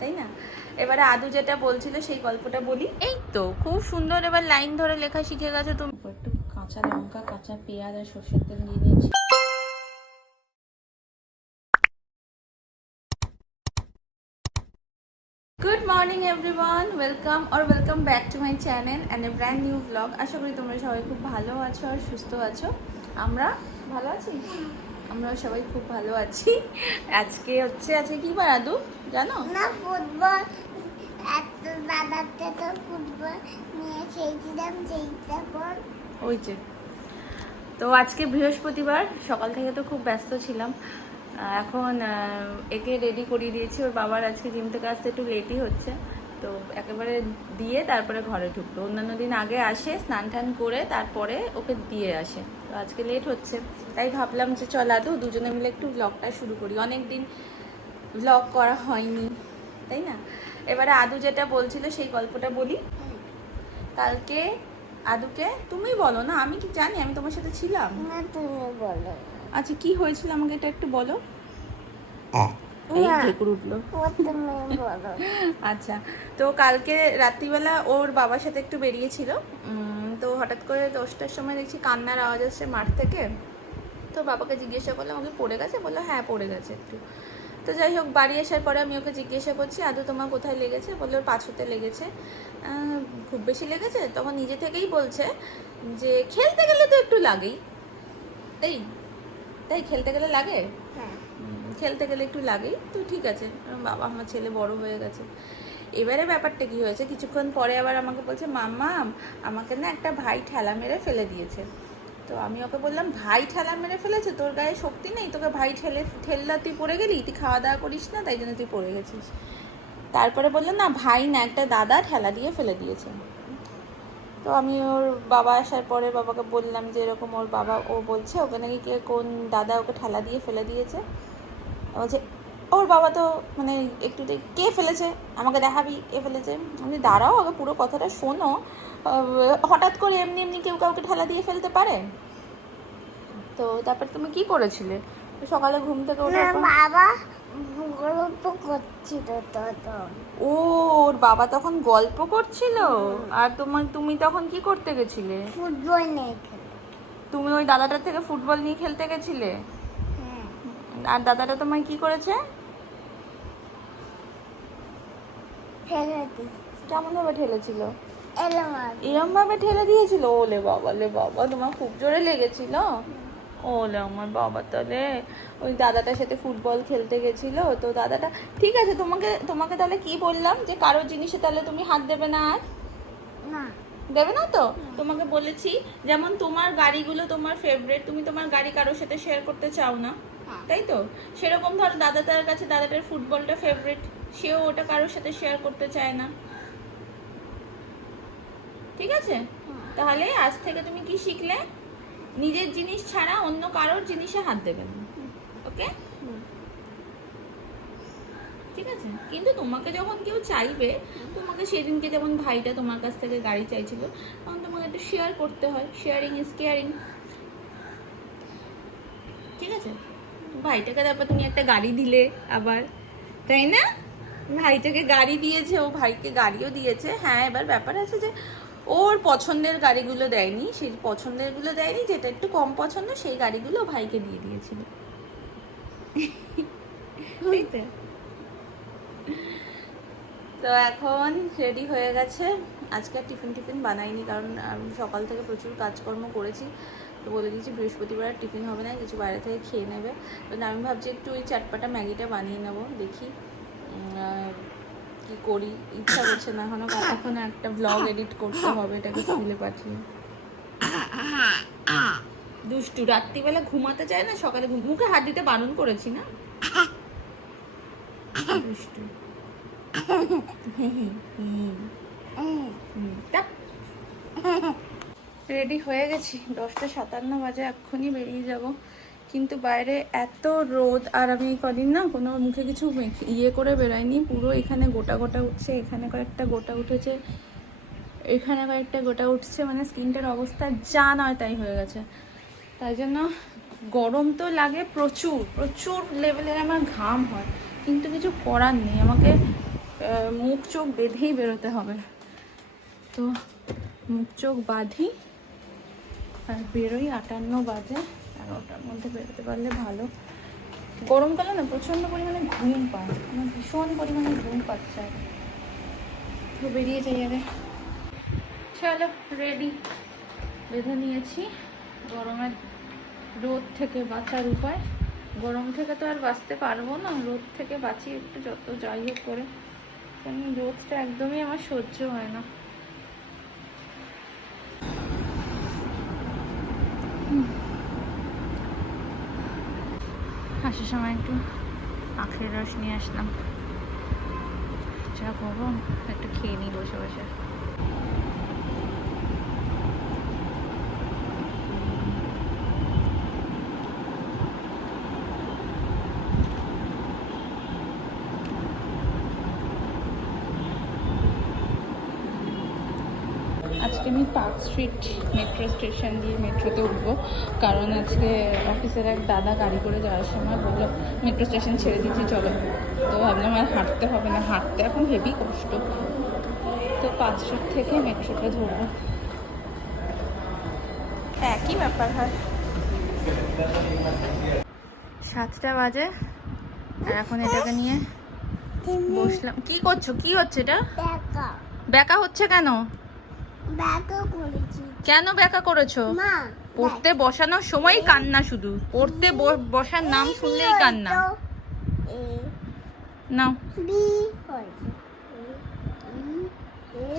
তাই না? এবারে আদু যেটা বলছিল সেই গল্পটা বলি। এই তো খুব সুন্দর এবার লাইন ধরে লেখা শিখে গেছো তুমি। একটু কাঁচা লঙ্কা, কাঁচা পেঁয়াজ আর সর্ষের তেল দিয়ে দিয়েছি। Good morning everyone, welcome back to my channel and a brand new blog. আশা করি তোমরা সবাই খুব ভালো আছো আর সুস্থ আছো। আমরা ভালো আছি, আমরাও সবাই খুব ভালো আছি। আজকে কি বার আদু জানো? না ফুটবল, এত দাদাতে তো ফুটবল নিয়ে খেলছিলাম সেইটা ওই যে। তো আজকে বৃহস্পতিবার, সকাল থেকে তো খুব ব্যস্ত ছিলাম। এখন একে রেডি করিয়ে দিয়েছি। ওর বাবার আজকে জিম থেকে আসতে একটু লেটই হচ্ছে, তো একেবারে দিয়ে তারপরে ঘরে ঢুকতো। অন্যান্য দিন আগে আসে, স্নান টান করে তারপরে ওকে দিয়ে আসে। তো আজকে লেট হচ্ছে, তাই ভাবলাম যে চল আদু দুজনে মিলে একটু ব্লগটা শুরু করি। অনেক দিন ব্লগ করা হয়নি, তাই না? এবারে আদু যেটা বলছিল সেই গল্পটা বলি। কালকে আদুকে তুমি বলো না, আমি কি জানি, আমি তোমার সাথে ছিলাম না তুমি বলো। আচ্ছা কি হয়েছিল আমাকে এটা একটু বলো। এই ঢেকুর উঠলো। তুমি বলো। আচ্ছা, তো কালকে রাত্রিবেলা ওর বাবার সাথে একটু বেরিয়েছিল। তো হঠাৎ করে 10টার সময় দেখছি কান্নার আওয়াজ আসছে মাঠ থেকে। তো বাবাকে জিজ্ঞাসা করলাম ওকে পড়ে গেছে, বললো হ্যাঁ পড়ে গেছে একটু। তো যাই হোক, বাড়ি আসার পরে আমি ওকে জিজ্ঞাসা করছি আদৌ তোমার কোথায় লেগেছে? বললো ওর পাছুতে লেগেছে। খুব বেশি লেগেছে? তখন নিজে থেকেই বলছে যে খেলতে গেলে তো একটু লাগেই। তাই তাই খেলতে গেলে লাগে, হ্যাঁ খেলতে গেলে একটু লাগেই। তো ঠিক আছে, বাবা আমার ছেলে বড় হয়ে গেছে। এবারে ব্যাপারটা কি হয়েছে, কিছুক্ষণ পরে আবার আমাকে বলছে মাম্মা আমাকে না একটা ভাই ঠেলা মেরে ফেলে দিয়েছে। তো আমি ওকে বললাম ভাই ঠেলা মেরে ফেলেছে? তোর গায়ে শক্তি নেই, তোকে ভাই ঠেললা তুই পড়ে গেলি, তুই খাওয়া দাওয়া করিস না তাই জন্য তুই পড়ে গেছিস। তারপরে বললো না ভাই না, একটা দাদা ঠেলা দিয়ে ফেলে দিয়েছে। তো আমি ওর বাবা আসার পরে বাবাকে বললাম যে এরকম ওর বাবা ও বলছে ওকে নাকি কে কোন দাদা ওকে ঠেলা দিয়ে ফেলে দিয়েছে। বলছে ওর বাবা তো মানে একটুতেই কে ফেলেছে, আমাকে দেখাবি কে ফেলেছে। আমি দাঁড়াও আগে পুরো কথাটা শোনো। হঠাৎ করে এমনি এমনি কেউ কাউকে ঠেলা দিয়ে ফেলতে পারে? তো তারপর তুমি কি করেছিলে সকালে ঘুম থেকে উঠে? বাবা গল্প করছিল তো। ও, ওর বাবা তখন গল্প করছিল আর তুমি তখন কি করতে গেছিলে? ফুটবল নিয়ে খেলে। তুমি ওই দাদাটার থেকে ফুটবল নিয়ে খেলতে গেছিলে? হ্যাঁ আর দাদাটা তোমায় কি করেছে? ফেলে দিই কেমন ভাবে ঠেলেছিল? এরম ভাবে ঠেলে দিয়েছিল? ওলে বাবা তোমার খুব জোরে লেগেছিল? ওলে আমার বাবা, তাহলে ওই দাদাটার সাথে ফুটবল খেলতে গেছিল। তো দাদাটা ঠিক আছে, তোমাকে তাহলে কি বললাম যে কারোর জিনিসে তাহলে তুমি হাত দেবে না? আর না দেবে না তো? তোমাকে বলেছি যেমন তোমার গাড়িগুলো তোমার ফেভারিট, তুমি তোমার গাড়ি কারোর সাথে শেয়ার করতে চাও না, তাই তো? সেরকম ধরো দাদাটার কাছে দাদাটার ফুটবলটা ফেভারিট, সেও ওটা কারোর সাথে শেয়ার করতে চায় না, ঠিক আছে? তাহলে আজ থেকে তুমি কি শিখলে? নিজের জিনিস ছাড়া অন্য কারোর জিনিসে হাত দেবে না, ওকে? ঠিক আছে, কিন্তু তোমাকে যখন কেউ চাইবে, তোমাকে সেদিনকে যেমন ভাইটা তোমার কাছ থেকে গাড়ি চাইছিল, তখন তোমাকে একটু শেয়ার করতে হয়। শেয়ারিং ইজ কেয়ারিং, ঠিক আছে? ভাইটাকে তারপর তুমি একটা গাড়ি দিলে আবার, তাই না? ভাইটাকে গাড়ি দিয়েছে, ও ভাইকে গাড়িও দিয়েছে। হ্যাঁ, এবার ব্যাপার আছে যে ওর পছন্দের গাড়িগুলো দেয়নি, সেই পছন্দেরগুলো দেয়নি, যেটা একটু কম পছন্দ সেই গাড়িগুলো ভাইকে দিয়ে দিয়েছিল। তাই তো? তো এখন রেডি হয়ে গেছে। আজকে আর টিফিন বানাইনি, কারণ আমি সকাল থেকে প্রচুর কাজকর্ম করেছি। তো বলে দিয়েছি বৃহস্পতিবার আর টিফিন হবে না, কিছু বাইরে থেকে খেয়ে নেবে। তো আমি ভাবছি একটু ওই চাটপাটা ম্যাগিটা বানিয়ে নেবো, দেখি কি করি। ইচ্ছা করছে না এখনো একটা ব্লগ এডিট করতে হবে, এটাকে স্কুলে পাঠিয়ে। দুষ্টু, রাত্রিবেলা ঘুমাতে চায় না, সকালে মুখে হাত দিতে বারণ করেছি না? দুষ্টু। রেডি হয়ে গেছি, 10:57 বাজে, এক্ষুনি বেরিয়ে যাব। কিন্তু বাইরে এত রোদ, আর আমি কদিন না কোনো মুখে কিছু ইয়ে করে বেরোয়নি। পুরো এখানে গোটা গোটা উঠছে, এখানে কয়েকটা গোটা উঠেছে, এখানে কয়েকটা গোটা উঠছে, মানে স্কিনটার অবস্থা যা নয় তাই হয়ে গেছে। তাই জন্য গরম তো লাগে প্রচুর লেভেলের, আমার ঘাম হয়, কিন্তু কিছু করার নেই। আমাকে মুখ চোখ বেঁধেই বেরোতে হবে। তো মুখ চোখ বাঁধি আর বেরোই। 58 বাজে, 11টার মধ্যে বেরোতে পারলে ভালো। গরমকালে না প্রচণ্ড পরিমাণে ঘুম পায়, আমার ভীষণ পরিমাণে ঘুম পাচ্ছে। তো বেরিয়ে যাই আরে। চলো রেডি, বেঁধে নিয়েছি। গরমের রোদ থেকে বাঁচার উপায়, গরম থেকে তো আর বাঁচতে পারবো না, রোদ থেকে বাঁচি একটু যত যাই হোক করে, কারণ রোদটা একদমই আমার সহ্য হয় না। আসার সময় একটু আখের রস নিয়ে আসলাম, যা গরম একটু খেয়ে নিই বসে বসে। আজকে আমি পার্ক স্ট্রিট মেট্রো স্টেশন দিয়ে মেট্রোতে উঠবো, কারণ আজকে অফিসের এক দাদা গাড়ি করে যাওয়ার সময় বললো মেট্রো স্টেশন ছেড়ে দিচ্ছি চলো। তো ভাবলাম আর হাঁটতে হবে না, হাঁটতে এখন হেভি কষ্ট। তো পার্ক স্ট্রিট থেকে মেট্রোটা ধরবো, একই ব্যাপার হয়। 7টা বাজে আর এখন এটাকে নিয়ে বসলাম। কি করছো? কি হচ্ছে এটা? ব্যাকা ব্যাকা হচ্ছে কেন? ব্যাকা করেছি কেন ব্যাকা করেছো? মা। পড়তে বসানোর সময় কান্না, শুধু পড়তে বসার নাম শুনলেই কান্না। নাও, বি হয়েছে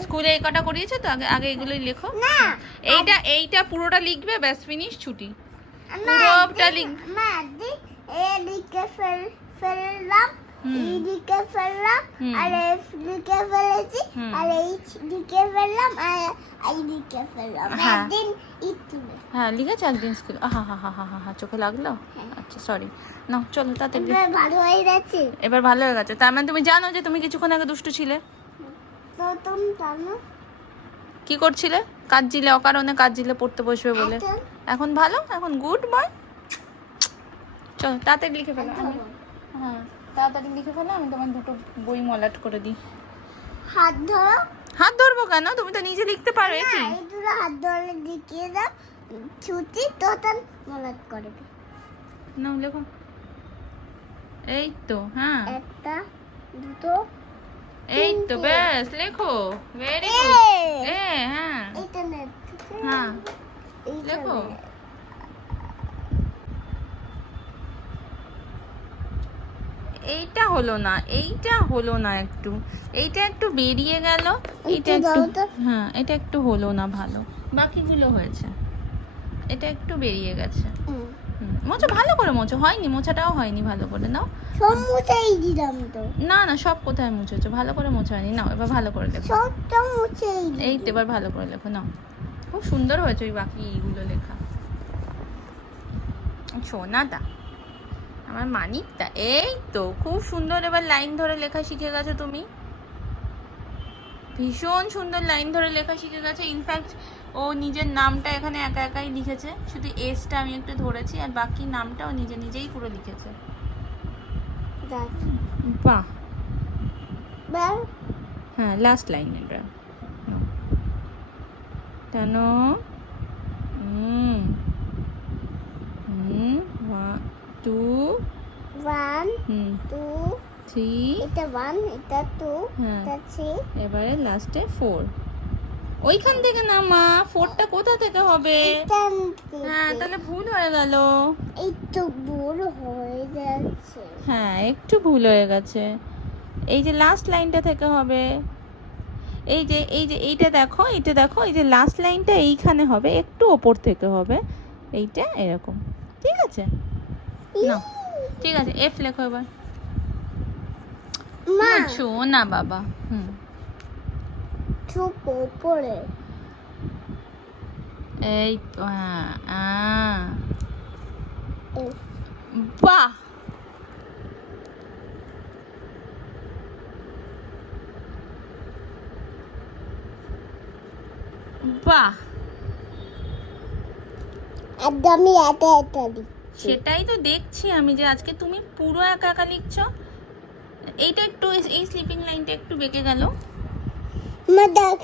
স্কুলে এই কটা করিয়েছে তো, আগে আগে এগুলোই লেখো। না এইটা পুরোটা লিখবে, ব্যাস ফিনিশ, ছুটি। পুরোটা লিখ। মা এদিকে ফেললাম, এইদিকে ফেললাম, আর এইদিকে ফেলেছি, আর এইদিকে ফেললাম, আর এইদিকে ফেললাম। হ্যাঁ। একদিন ইতুলে হ্যাঁ লিখেছে একদিন স্কুল। হা হা হা হা হা হা, চোখে লাগলো? আচ্ছা সরি। নাও চলো তাড়াতাড়ি। ভালো হয়ে যাচ্ছে। এবার ভালো হয়ে গেছে, তার মানে তুমি জানো যে তুমি কিছুক্ষণ আগে দুষ্টু ছিলে। তো তুমি জানো কি করছিলে? কাঁদছিলে, অকারণে কাঁদছিলে পড়তে বসবে বলে। এখন ভালো, এখন গুড বয়। চলো তাড়াতাড়ি লিখে ফেলো। হ্যাঁ তাড়াতাড়ি লিখে ফেলো, আমি তোমার দুটো বই মলাট করে দিই। হাত ধরো। হাত ধরবো কেন? তুমি তো নিজে লিখতে পারো। না, কি এই দুটো হাত ধরে দেখিয়ে দাও, ছুটি তো তার মলাট করে দে। নাও লেখো। এই তো, হ্যাঁ একটা দুটো এই তো, ব্যাস লেখো। Very a. গুড। হ্যাঁ এইটা নে। হ্যাঁ এইটা লেখো। নে। এইটা হলো না, এইটা হলো না, একটু এইটা একটু বেরিয়ে গেল, এইটা একটু একটু, দাও তো। হ্যাঁ এটা একটু হলো না ভালো, বাকিগুলো হয়েছে। এটা একটু বেরিয়ে গেছে। মোছো ভালো করে মোছো, হয়নি, মোছাটাও হয়নি ভালো করে। নাও, সব মুছেই দিলাম তো। না না সব কোথায় মুছেছো, ভালো করে মোছা হয়নি। নাও এবার ভালো করে লেখো। সবটা মুছেই দিলাম। এই তো এবার ভালো করে লেখো। নাও, খুব সুন্দর হয়েছে ওই বাকি এইগুলো লেখা। সোনাদা, আমার মানিকটা, এই তো খুব সুন্দর। এবার লাইন ধরে লেখা শিখে গেছো তুমি, ভীষণ সুন্দর লাইন ধরে লেখা শিখে গেছে। ইনফ্যাক্ট ও নিজের নামটা এখানে একা একাই লিখেছে, শুধু এসটা আমি একটু ধরেছি, আর বাকি নামটা ও নিজে নিজেই পুরো লিখেছে। দেখ। বাহ। বের। হ্যাঁ লাস্ট লাইন এটা টানো। টু, 1 2 থ্রি, এটা 1 এটা 2 হ্যাঁ। এটা 3 এবারে লাস্টে 4। ওইখান থেকে না মা, 4টা কোথা থেকে হবে? এটা হ্যাঁ তাহলে ভুল হয়ে গেল। এই তো বড় হয়ে যাচ্ছে। হ্যাঁ একটু ভুল হয়ে গেছে, এই যে লাস্ট লাইনটা থেকে হবে। এই যে এইটা দেখো, এইটা দেখো, এই যে লাস্ট লাইনটা এইখানে হবে, একটু ওপর থেকে হবে এইটা, এরকম। ঠিক আছে না, ঠিক আছে। এফ লেখো এবার। মা ছো না বাবা। চুপ উপরে। এই তো, হ্যাঁ এফ। বাহ। বাহ, একদমই এটা এটা দিচ্ছি। সেটাই তো দেখছি আমি, যে আজকে তুমি পুরো একা একা লিখছো। এইটা একটু, এই স্লিপিং লাইনটা এটা একটু বেঁকে গেল। মা দেখ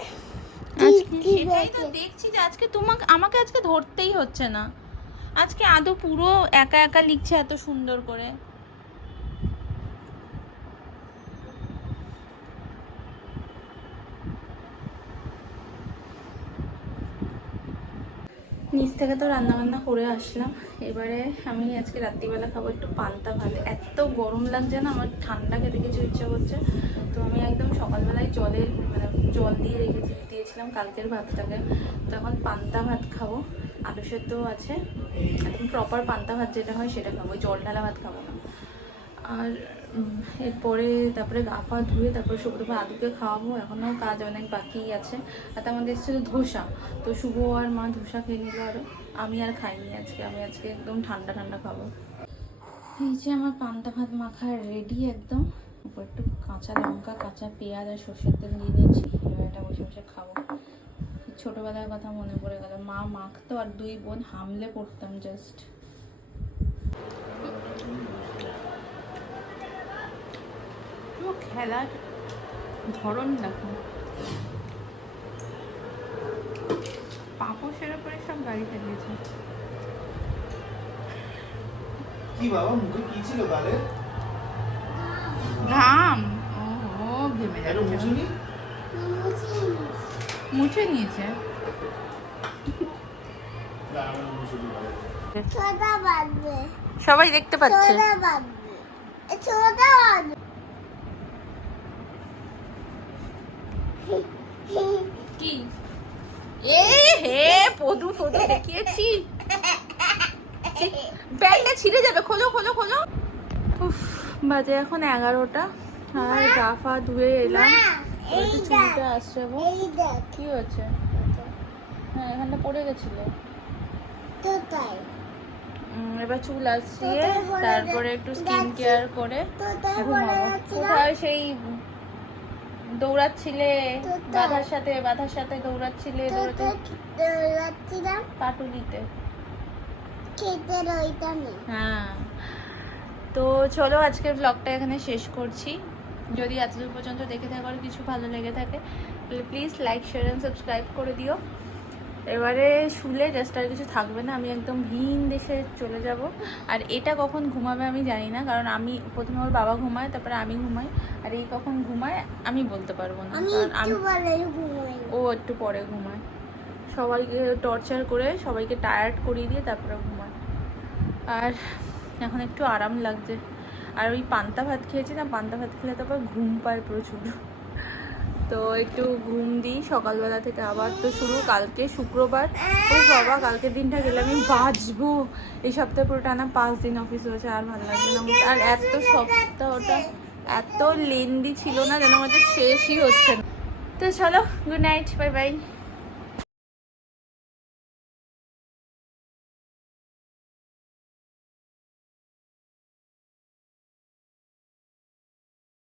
আজকে কি সেটাই তো বেঁকে? দেখছি যে আজকে আমাকে আজকে ধরতেই হচ্ছে না। আজকে আদৌ পুরো একা একা লিখছে এত সুন্দর করে। নিচ থেকে তো রান্না বান্না করে আসলাম। এবারে আমি আজকে রাত্রিবেলা খাবো একটু পান্তা ভাত। এত গরম লাগছে না, আমার ঠান্ডা খেতে কিছু ইচ্ছা করছে। তো আমি একদম সকালবেলায় জল দিয়ে দিয়েছিলাম কালকের ভাতটাকে। তো এখন পান্তা ভাত খাবো, আলু সেদ্ধ আছে, একদম প্রপার পান্তা ভাত যেটা হয় সেটা খাবো, ওই জল ঢালা ভাত খাবো না। আর এরপরে তারপরে গা পা ধুয়ে তারপরে শুভ্রভা আদুকে খাওয়াবো। এখনও কাজ অনেক বাকি আছে। আর আমাদের এসেছিলো ধোসা, তো শুভ আর মা ধোসা খেয়ে নিল। আর আমি আর খাইনি আজকে, আমি আজকে একদম ঠান্ডা ঠান্ডা খাবো। এই যে আমার পান্তা ভাত মাখা রেডি একদম। উপর একটু কাঁচা লঙ্কা, কাঁচা পেঁয়াজ আর সর্ষের তেল দিয়ে দিয়েছি। এবার এটা বসে বসে খাবো। ছোটোবেলার কথা মনে পড়ে গেল, মা মাখতো আর দুই বোন হামলে পড়তাম জাস্ট। খেলার ধরন দেখো, পাপোশের উপরে সব গাড়ি চালিয়েছে। কি বাবা মুখে কি ছিল গালে? ঘাম। ও ঘেমে একটু যাচ্ছে। মুছুনি? মুছে নিয়েছে। দাঁড়ানো মুছুনি গালে। ছোটা বাঁধবে, সবাই দেখতে পাচ্ছে। ছোটা বাঁধবে, ছোটা বাঁধবে। কি এ হে পদু দেখিয়েছি। ব্যাগটা ছিঁড়ে যাবে, খোলো খোলো খোলো। উফ, বাজে এখন 11টা। আর গা ফা ধুয়ে এলাম। এই একটু দেখ, চুলটা আসছে গো। এই দেখ, কি হয়েছে? হ্যাঁ এখানটা পড়ে গেছিল। তো তাই, এবার চুল আসছে, কোথায় পড়ে তারপরে একটু স্কিন যাচ্ছে? কেয়ার করে তো তাই ঘুমাবো। পড়ে যাচ্ছিল। কোথায় সেই দৌড়াচ্ছিলে কোথায়? বাধার সাথে দৌড়াচ্ছিলে, তো তো দৌড়াচ্ছিলাম, পাটুলিতে। খেতে রইতাম। হ্যাঁ, তো চলো আজকের ব্লগটা এখানে শেষ করছি। যদি এতদূর পর্যন্ত দেখে থাকো আর কিছু ভালো লেগে থাকে please like share and subscribe করে দিও। এবারে শুলে জাস্ট আর কিছু থাকবে না, আমি একদম ভিন দেশে চলে যাব। আর এটা কখন ঘুমাবে আমি জানি না, কারণ আমি প্রথমে ওর বাবা ঘুমায়, তারপরে আমি ঘুমাই। আর এই কখন ঘুমায় আমি বলতে পারবো না, আমি কারণ একটু বলে ঘুমাই। ও একটু পরে ঘুমায়। সবাইকে টর্চার করে সবাইকে টায়ার্ড করিয়ে দিয়ে তারপরে ঘুমায়। আর এখন একটু আরাম লাগছে। আর ওই পান্তা ভাত খেয়েছি না, পান্তা ভাত খেলে তারপর ঘুম পায় প্রচুর। তো একটু ঘুম দিই। সকালবেলা থেকে আবার তো শুরু, কালকে শুক্রবার। ও বাবা, কালকের দিনটা গেলে আমি বাঁচবো। এই সপ্তাহে পুরো টানা 5 দিন অফিস হয়েছে, আর ভালো লাগবে না। আর এত সপ্তাহটা এত লেন্দি ছিল না, যেন আমাদের শেষই হচ্ছে না। তো চলো, গুড নাইট, বাই বাই।